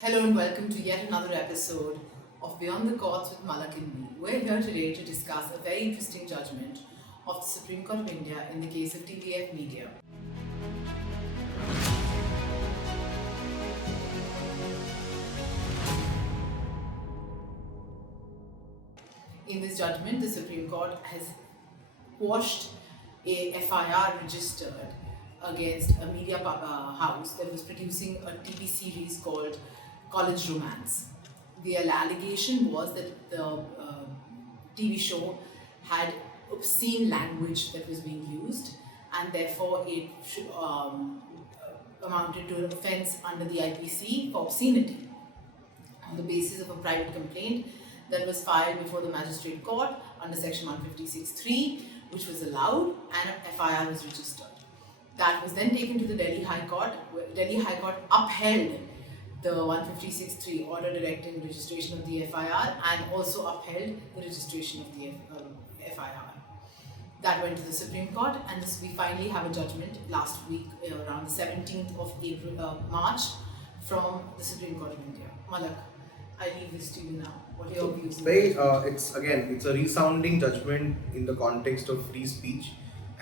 Hello and welcome to yet another episode of Beyond the Courts with Malak and me. We're here today to discuss a very interesting judgment of the Supreme Court of India in the case of TVF Media. In this judgment, the Supreme Court has quashed a FIR registered against a media house that was producing a TV series called College Romance. The allegation was that the TV show had obscene language that was being used, and therefore it amounted to an offence under the IPC for obscenity on the basis of a private complaint that was filed before the magistrate court under section 156(3), which was allowed, and a FIR was registered. That was then taken to the Delhi High Court. Delhi High Court upheld the 156(3) order directing registration of the FIR and also upheld the registration of the FIR. That went to the Supreme Court, and we finally have a judgment last week, around the 17th of March, from the Supreme Court of India. Malak, I leave this to you now. What are your views? It's a resounding judgment in the context of free speech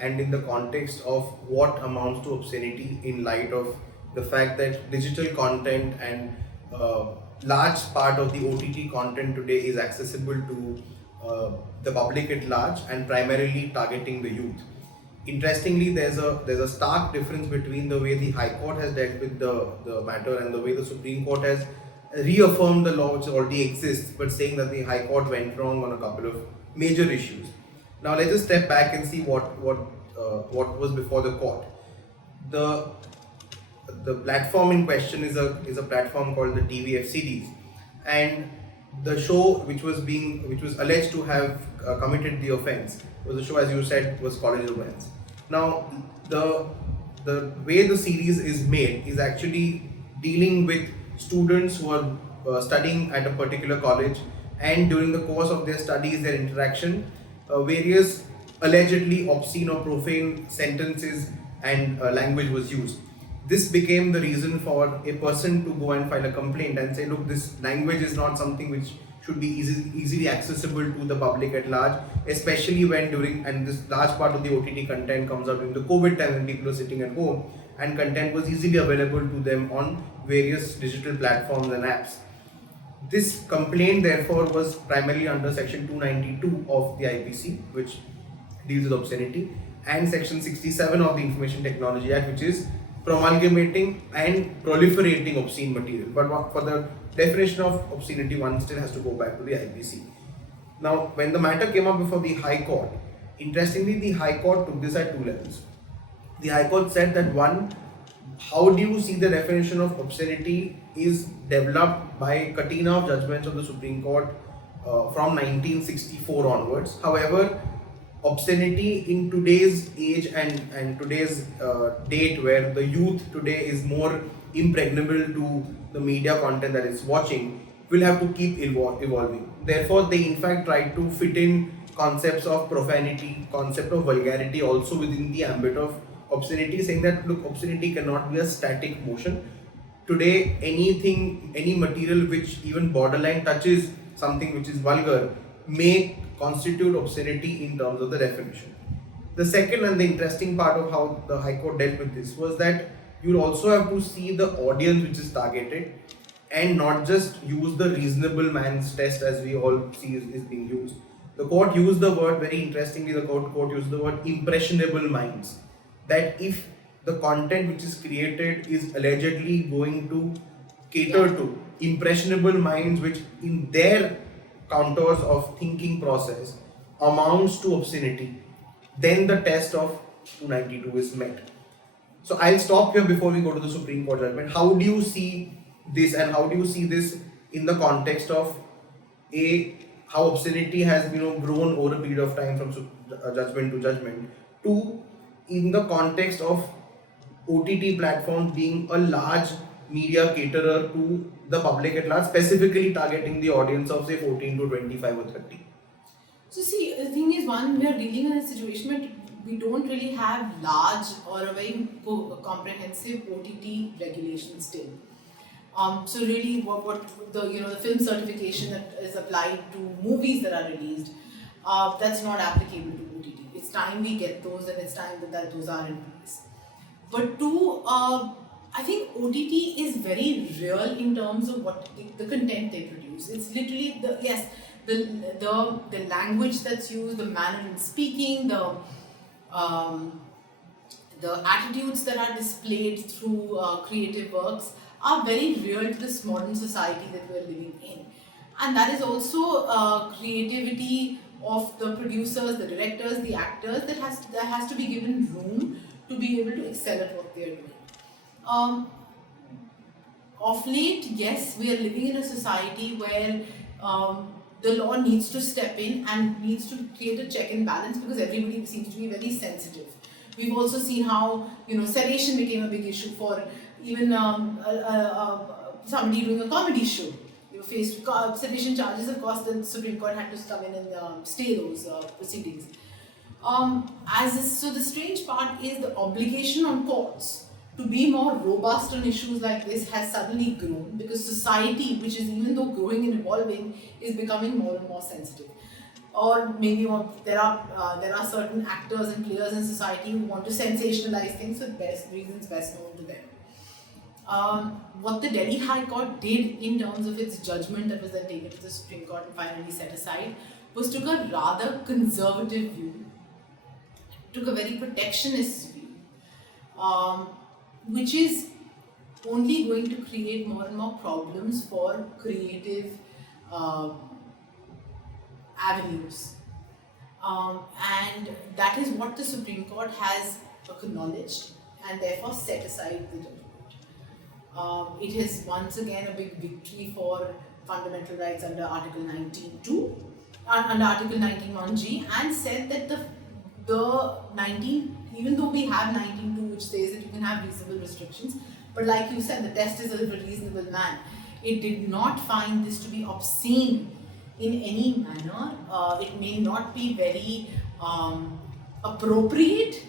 and in the context of what amounts to obscenity, in light of the fact that digital content and large part of the OTT content today is accessible to the public at large and primarily targeting the youth. Interestingly, there's a stark difference between the way the High Court has dealt with the matter and the way the Supreme Court has reaffirmed the law which already exists, but saying that the High Court went wrong on a couple of major issues. Now let's just step back and see what was before the court. The platform in question is a platform called the TVF Series, and the show which was alleged to have committed the offence was a show, as you said, was College Romance. Now the way the series is made is actually dealing with students who are studying at a particular college, and during the course of their studies, their interaction, various allegedly obscene or profane sentences and language was used. This became the reason for a person to go and file a complaint and say, look, this language is not something which should be easily accessible to the public at large, especially when and this large part of the OTT content comes out during the COVID time when people are sitting at home, and content was easily available to them on various digital platforms and apps. This complaint therefore was primarily under section 292 of the IPC, which deals with obscenity, and section 67 of the Information Technology Act, which is promulgating and proliferating obscene material. But for the definition of obscenity, one still has to go back to the IPC. Now, when the matter came up before the High Court, interestingly, the High Court took this at two levels. The High Court said that one, how do you see the definition of obscenity is developed by catena of judgments of the Supreme Court from 1964 onwards. However, obscenity in today's age and today's date, where the youth today is more impregnable to the media content that it's watching, will have to keep evolving. Therefore, they in fact try to fit in concepts of profanity, concept of vulgarity also within the ambit of obscenity, saying that look, obscenity cannot be a static motion. Today, any material which even borderline touches something which is vulgar may constitute obscenity in terms of the definition. The second and the interesting part of how the High Court dealt with this was that you also have to see the audience which is targeted and not just use the reasonable man's test as we all see is being used. The court used the word, very interestingly, the court used the word impressionable minds. That if the content which is created is allegedly going to cater to impressionable minds, which in their contours of thinking process amounts to obscenity, then the test of 292 is met. So I'll stop here before we go to the Supreme Court judgment. How do you see this, and how do you see this in the context of how obscenity has grown over a period of time from judgment to judgment, to in the context of OTT platforms being a large media caterer to the public at large, specifically targeting the audience of say 14 to 25 or 30? So see, the thing is, one, we are dealing in a situation where we don't really have large or a very comprehensive OTT regulation still. So really, what the the film certification that is applied to movies that are released, that's not applicable to OTT. It's time we get those, and it's time that those are in place. But two, I think OTT is very real in terms of the content they produce. It's literally the language that's used, the manner in speaking, the attitudes that are displayed through creative works are very real to this modern society that we're living in. And that is also creativity of the producers, the directors, the actors that has to be given room to be able to excel at what they're doing. Of late, yes, we are living in a society where the law needs to step in and needs to create a check and balance, because everybody seems to be very sensitive. We've also seen how sedation became a big issue for even somebody doing a comedy show. They were faced with sedation charges. Of course, the Supreme Court had to come in and stay those proceedings. So the strange part is the obligation on courts to be more robust on issues like this has suddenly grown, because society, which is even though growing and evolving, is becoming more and more sensitive. Or maybe there are certain actors and players in society who want to sensationalize things for reasons best known to them. What the Delhi High Court did in terms of its judgment that was then taken to the Supreme Court and finally set aside was took a rather conservative view, took a very protectionist view, which is only going to create more and more problems for creative avenues. And that is what the Supreme Court has acknowledged and therefore set aside the judgment. It is once again a big victory for fundamental rights under Article 19.2, under Article 19.1g, and said that the 19, even though we have 19.2 which says that you can have reasonable restrictions, but like you said, the test is of a reasonable man. It did not find this to be obscene in any manner. It may not be very appropriate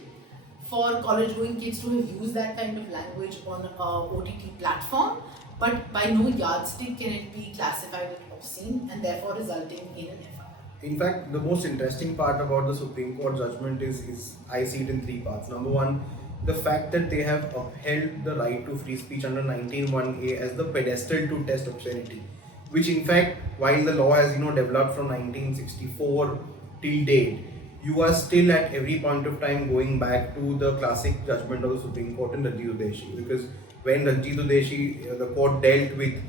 for college-going kids to have used that kind of language on an OTT platform, but by no yardstick can it be classified as obscene and therefore resulting in an FIR. In fact, the most interesting part about the Supreme Court judgment is I see it in three parts. Number one, the fact that they have upheld the right to free speech under 19.1a as the pedestal to test obscenity, which in fact, while the law has developed from 1964 till date, you are still at every point of time going back to the classic judgment of the Supreme Court in Ranjit Udeshi, because when Ranjit Udeshi, the court dealt with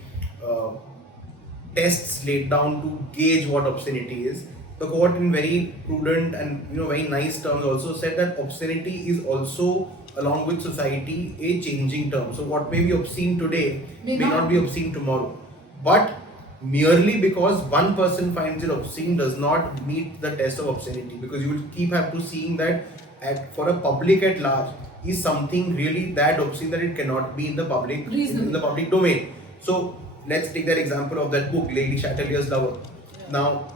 tests laid down to gauge what obscenity is, the court in very prudent and very nice terms also said that obscenity is also, along with society, a changing term. So what may be obscene today may not be obscene tomorrow. But merely because one person finds it obscene does not meet the test of obscenity, because you will have to seeing that for a public at large is something really that obscene that it cannot be in the public domain. So let's take that example of that book, Lady Chatelier's Lover. Yeah. Now,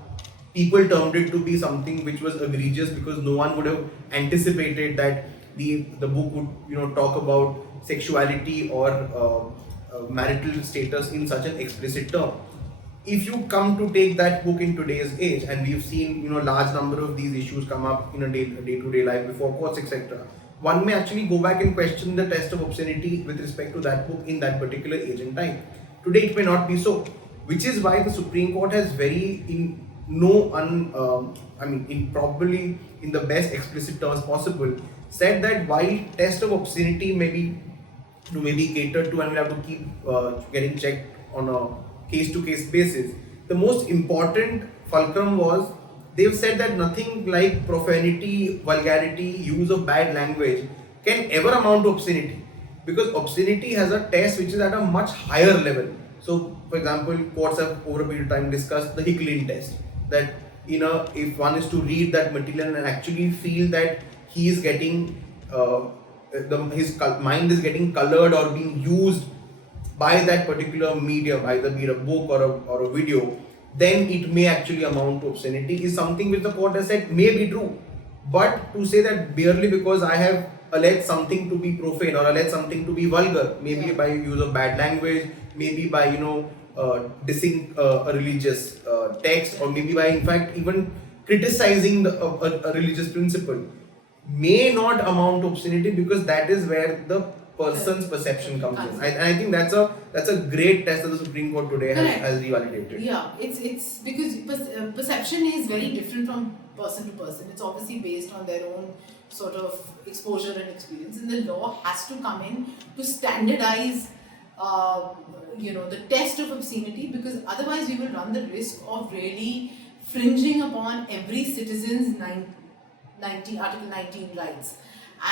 people termed it to be something which was egregious because no one would have anticipated that the book would talk about sexuality or marital status in such an explicit term. If you come to take that book in today's age, and we've seen large number of these issues come up in a day-to-day life before courts, etc., one may actually go back and question the test of obscenity with respect to that book in that particular age and time. Today it may not be so, which is why the Supreme Court has probably in the best explicit terms possible said that while test of obscenity may be catered to and we'll have to keep getting checked on a case-to-case basis, the most important fulcrum was they've said that nothing like profanity, vulgarity, use of bad language can ever amount to obscenity, because obscenity has a test which is at a much higher level. So, for example, courts have over a period of time discussed the Hicklin test, that if one is to read that material and actually feel that he is getting his mind is getting colored or being used by that particular medium, either be it a book or a video, then it may actually amount to obscenity, is something which the court has said may be true. But to say that merely because I have alleged something to be profane or alleged something to be vulgar, maybe by use of bad language, maybe by dissing a religious text, or maybe by in fact even criticizing a religious principle, may not amount to obscenity, because that is where the person's perception comes in. I think that's a great test that the Supreme Court today has revalidated. Yeah, it's because perception is very different from person to person. It's obviously based on their own sort of exposure and experience, and the law has to come in to standardize the test of obscenity, because otherwise we will run the risk of really fringing upon every citizen's Article 19 rights,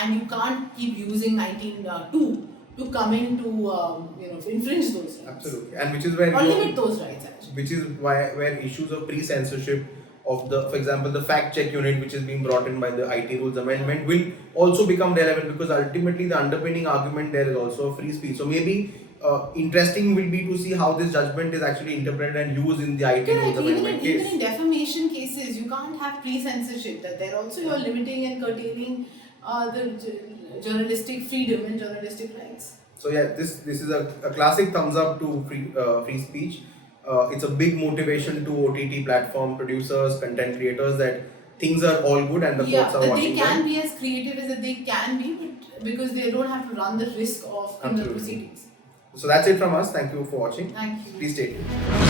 and you can't keep using 19(2) to come in to infringe those rights. Absolutely, and which is where or limit those rights actually. Which is where issues of pre-censorship of for example, the fact check unit which is being brought in by the IT rules amendment will also become relevant, because ultimately the underpinning argument there is also a free speech. So maybe interesting will be to see how this judgment is actually interpreted and used in the IT rules amendment case. Even in defamation cases, you can't have pre-censorship. That there also you are limiting and curtailing the journalistic freedom and journalistic rights. So yeah, this is a classic thumbs up to free speech. It's a big motivation to OTT platform producers, content creators, that things are all good and the courts are watching them. They can be as creative as they can be, but because they don't have to run the risk of criminal proceedings. So that's it from us. Thank you for watching. Thank you. Please stay tuned.